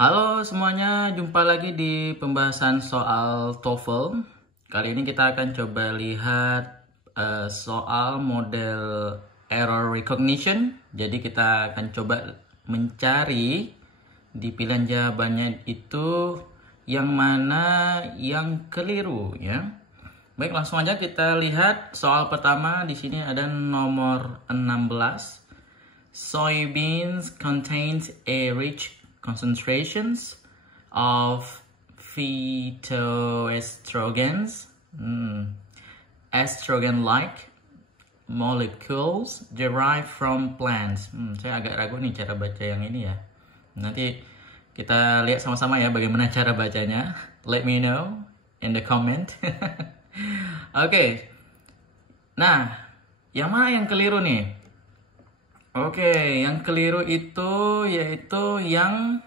Halo semuanya, jumpa lagi di pembahasan soal TOEFL. Kali ini kita akan coba lihat soal model error recognition. Jadi kita akan coba mencari di pilihan jawabannya itu yang mana yang keliru ya. Baik, langsung aja kita lihat soal pertama. Di sini ada nomor 16. Soybeans contains a rich concentrations of phytoestrogens, estrogen-like molecules derived from plants. Saya agak ragu nih cara baca yang ini ya. Nanti kita lihat sama-sama ya bagaimana cara bacanya. Let me know in the comment. Oke. Nah, yang mana yang keliru nih? Oke, yang keliru itu yaitu yang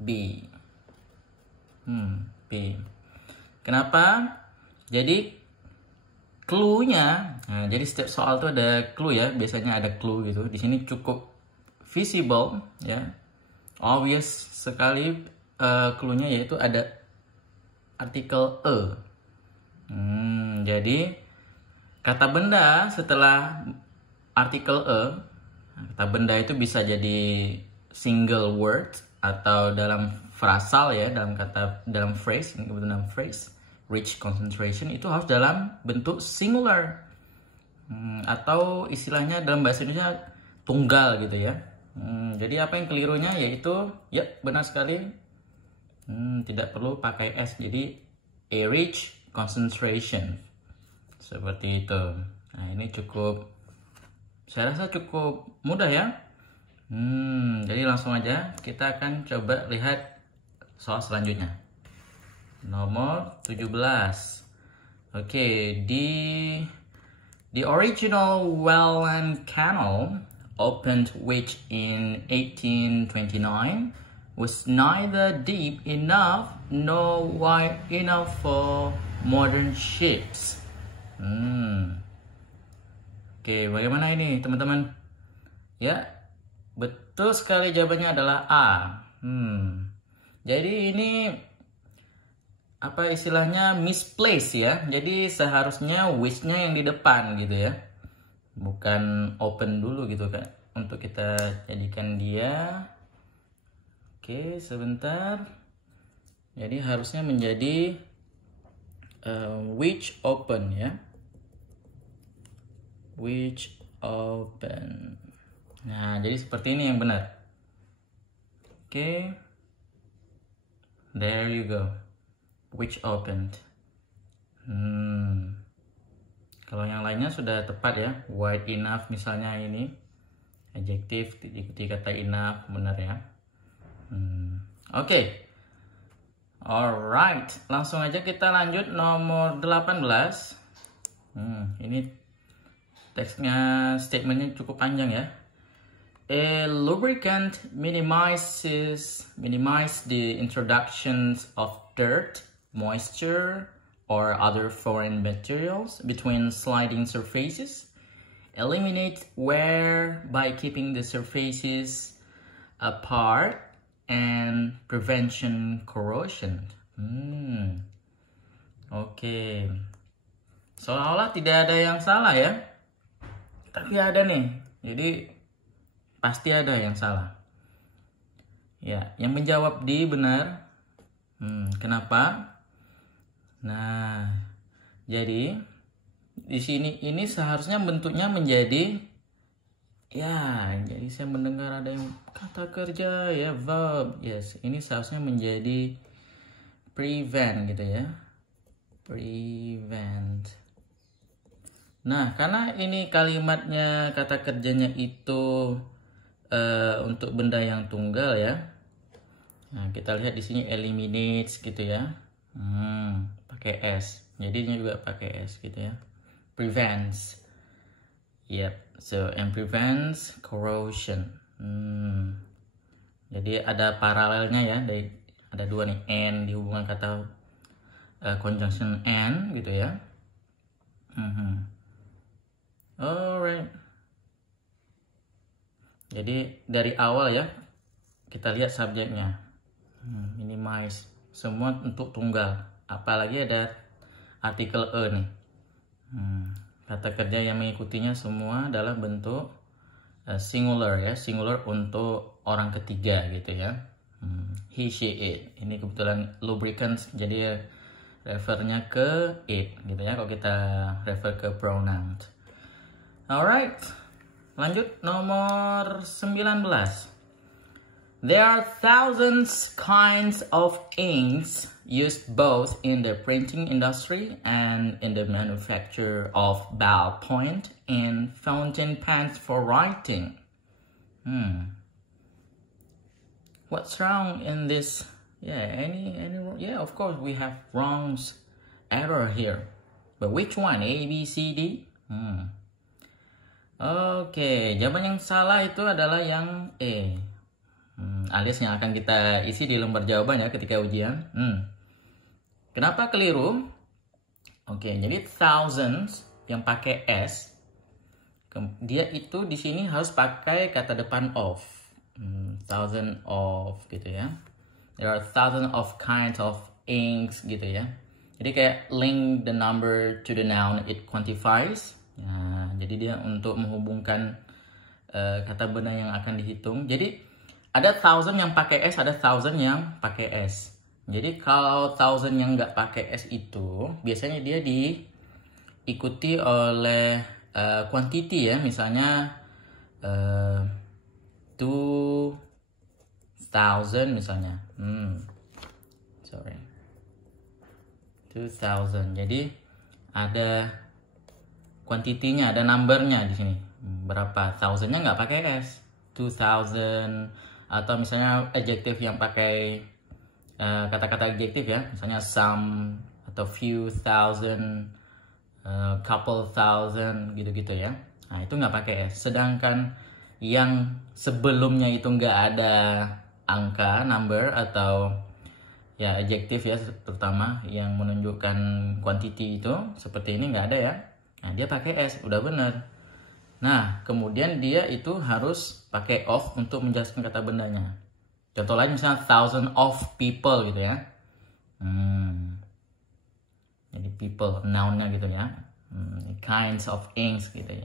B. B. Kenapa? Jadi clue-nya, jadi setiap soal tuh ada clue ya, biasanya ada clue gitu. Di sini cukup visible ya. Obvious sekali clue-nya yaitu ada artikel e. Jadi kata benda setelah artikel e, kata benda itu bisa jadi single word atau dalam frasal ya, dalam phrase rich concentration itu harus dalam bentuk singular, atau istilahnya dalam bahasa Indonesia tunggal gitu ya. Jadi apa yang kelirunya yaitu benar sekali, tidak perlu pakai s, jadi a rich concentration seperti itu. Nah, ini saya rasa cukup mudah ya. Jadi langsung aja kita akan coba lihat soal selanjutnya. Nomor 17. Oke, the original Welland Canal, opened which in 1829, was neither deep enough nor wide enough for modern ships. Oke, bagaimana ini teman-teman? Ya, betul sekali, jawabannya adalah A. Jadi ini apa istilahnya, misplace ya. Jadi seharusnya which-nya yang di depan gitu ya. Bukan open dulu gitu kan. Untuk kita jadikan dia. Oke, sebentar. Jadi harusnya menjadi which open ya. Which open. Nah, jadi seperti ini yang benar. Oke. There you go. Which opened. Kalau yang lainnya sudah tepat ya. Wide enough misalnya ini. Adjektif diikuti kata enough, benar ya. Oke. Alright. Langsung aja kita lanjut nomor 18. Ini teksnya, statementnya cukup panjang ya. A lubricant minimize the introductions of dirt, moisture, or other foreign materials between sliding surfaces. Eliminate wear by keeping the surfaces apart and prevention corrosion. Oke. Seolah-olah tidak ada yang salah ya. Tapi ada nih, jadi pasti ada yang salah. Ya, yang menjawab D benar. Kenapa? Nah, jadi di sini ini seharusnya bentuknya menjadi ya. Jadi saya mendengar ada yang kata kerja ya, verb. Yes, ini seharusnya menjadi prevent gitu ya. Prevent. Nah, karena ini kalimatnya, kata kerjanya itu untuk benda yang tunggal ya. Nah, kita lihat di sini eliminates gitu ya. Pakai s. Jadinya juga pakai s gitu ya. Prevents. So and prevents corrosion. Jadi ada paralelnya ya. Ada dua nih, and di hubungan kata conjunction and gitu ya. Alright. Jadi dari awal ya, kita lihat subjeknya. Minimize. Semua untuk tunggal. Apalagi ada artikel e nih. Kata kerja yang mengikutinya semua dalam bentuk singular ya. Singular untuk orang ketiga gitu ya. He, she, it. Ini kebetulan lubricants, jadi refernya ke it gitu ya kalau kita refer ke pronoun. Alright, lanjut nomor 19. There are thousands kinds of inks used both in the printing industry and in the manufacture of ballpoint and fountain pens for writing. What's wrong in this? Yeah, of course we have wrongs, error here. But which one? A, B, C, D? Oke, jawaban yang salah itu adalah yang E. Alias yang akan kita isi di lembar jawaban ya ketika ujian. Kenapa keliru? Oke, jadi thousands yang pakai S, dia itu di sini harus pakai kata depan of. Thousand of gitu ya. There are thousands of kinds of inks gitu ya. Jadi kayak link the number to the noun it quantifies. Nah, jadi dia untuk menghubungkan kata benda yang akan dihitung. Jadi ada thousand yang pakai S, ada thousand yang pakai S. Jadi kalau thousand yang nggak pakai S itu biasanya dia diikuti oleh quantity ya, misalnya 2000 misalnya. 2000. Jadi ada quantity-nya, ada number-nya di sini. Berapa? Thousand-nya nggak pakai S. 2000. Atau misalnya adjective yang pakai kata-kata adjective ya, misalnya some atau few thousand, couple thousand gitu-gitu ya. Nah itu nggak pakai S. Sedangkan yang sebelumnya itu nggak ada angka, number atau ya adjective ya, terutama yang menunjukkan quantity itu seperti ini nggak ada ya. Nah dia pakai S, udah bener. Nah, kemudian dia itu harus pakai of untuk menjelaskan kata bendanya. Contoh lain misalnya thousand of people gitu ya. Jadi people, noun-nya gitu ya. Kinds of inks gitu ya.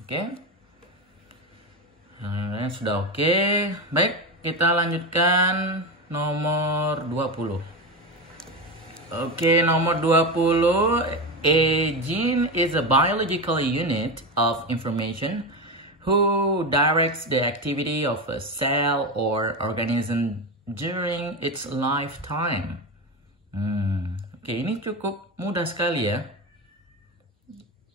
Oke. Sudah oke. Baik, kita lanjutkan nomor 20. Oke, nomor 20. A gene is a biological unit of information who directs the activity of a cell or organism during its lifetime. Oke, ini cukup mudah sekali ya.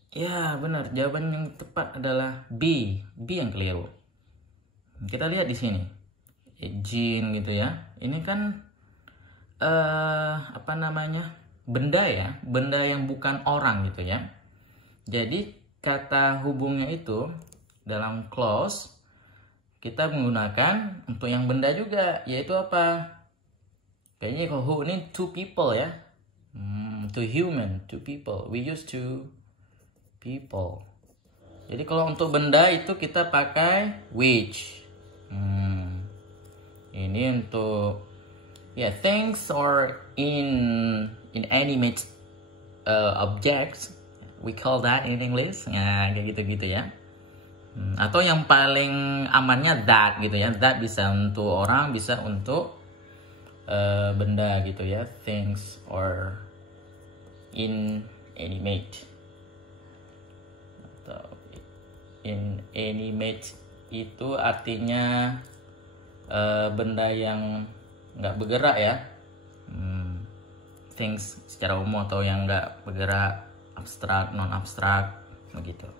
Ya, benar. Jawaban yang tepat adalah B. B yang keliru. Kita lihat di sini. Gene gitu ya. Ini kan apa namanya? Benda ya, benda yang bukan orang gitu ya. Jadi kata hubungnya itu dalam clause kita menggunakan untuk yang benda juga, yaitu apa? Kayaknya kalau who ini two people ya. Two human, two people. We use two people. Jadi kalau untuk benda itu kita pakai which. Ini untuk things or inanimate objects, we call that in English. Nah, kayak gitu-gitu ya. Atau yang paling amannya that gitu ya. That bisa untuk orang, bisa untuk benda gitu ya. Things or inanimate. Atau inanimate itu artinya benda yang nggak bergerak ya. Things secara umum atau yang nggak bergerak, abstrak, non abstrak begitu.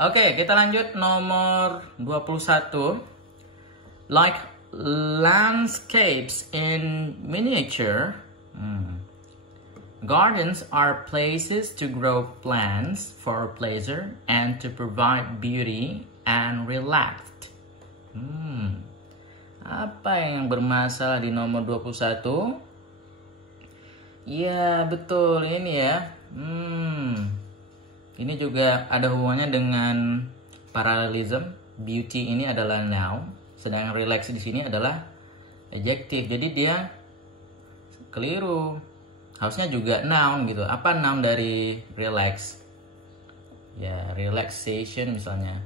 Oke, kita lanjut nomor 21. Like landscapes in miniature, gardens are places to grow plants for pleasure and to provide beauty and relaxed. Apa yang bermasalah di nomor 21? Ya, betul ini ya. Ini juga ada hubungannya dengan parallelism. Beauty ini adalah noun, Sedangkan relax di sini adalah adjective. Jadi dia keliru. Harusnya juga noun gitu. Apa noun dari relax? Ya, relaxation misalnya.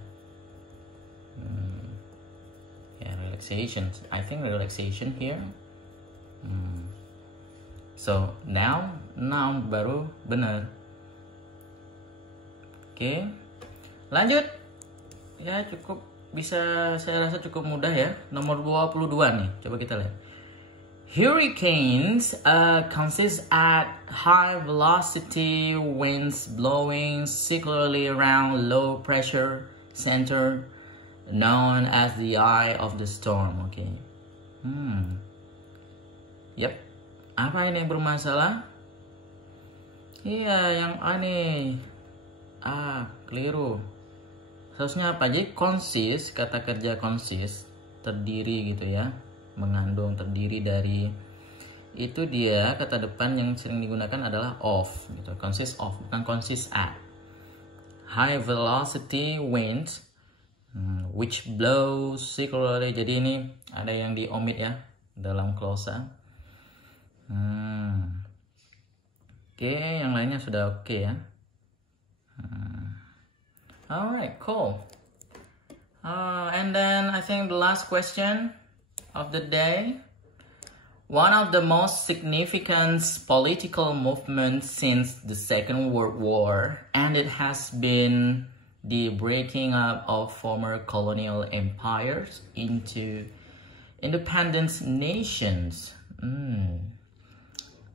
Ya, relaxation. I think relaxation here. So, noun baru benar. Oke. Lanjut. Ya, cukup bisa, saya rasa cukup mudah ya. Nomor 22 nih. Coba kita lihat. Hurricanes consist at high velocity winds blowing circularly around low pressure center known as the eye of the storm. Oke. Yep. Apa ini yang bermasalah? Iya, yang A nih. Keliru. Seharusnya apa? Jadi consist, kata kerja consist, terdiri gitu ya. Mengandung, terdiri dari. Itu dia kata depan yang sering digunakan adalah of gitu. Consist of, bukan consist at. High velocity winds which blow circularly. Jadi ini ada yang diomit ya dalam klausa. Oke, yang lainnya sudah oke ya. Alright, cool. And then I think the last question of the day. One of the most significant political movements since the Second World War, and it has been the breaking up of former colonial empires into independent nations.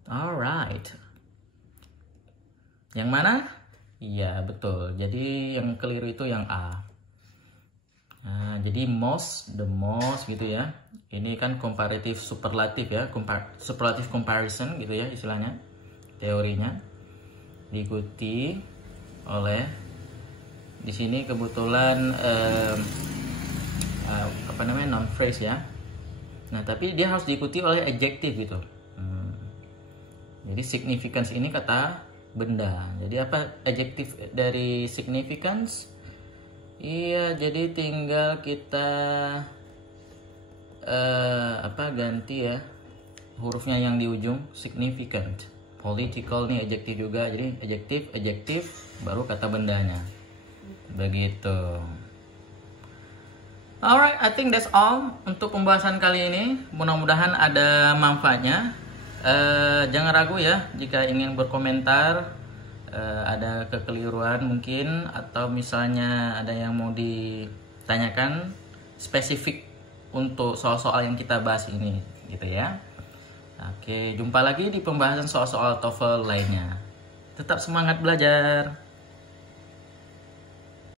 Alright. Yang mana? Iya, betul. Jadi yang keliru itu yang A. Nah, jadi the most gitu ya. Ini kan komparatif superlatif ya, superlative comparison gitu ya istilahnya, teorinya. Diikuti oleh di sini kebetulan noun phrase ya. Nah, tapi dia harus diikuti oleh adjective gitu. Jadi significance ini kata benda. Jadi apa adjective dari significance? Iya, jadi tinggal kita ganti ya hurufnya yang di ujung, significant. Political nih adjective juga. Jadi adjective baru kata bendanya. Begitu. Alright, I think that's all untuk pembahasan kali ini. Mudah-mudahan ada manfaatnya. Jangan ragu ya jika ingin berkomentar, ada kekeliruan mungkin, atau misalnya ada yang mau ditanyakan spesifik untuk soal-soal yang kita bahas ini gitu ya. Oke, jumpa lagi di pembahasan soal-soal TOEFL lainnya. Tetap semangat belajar.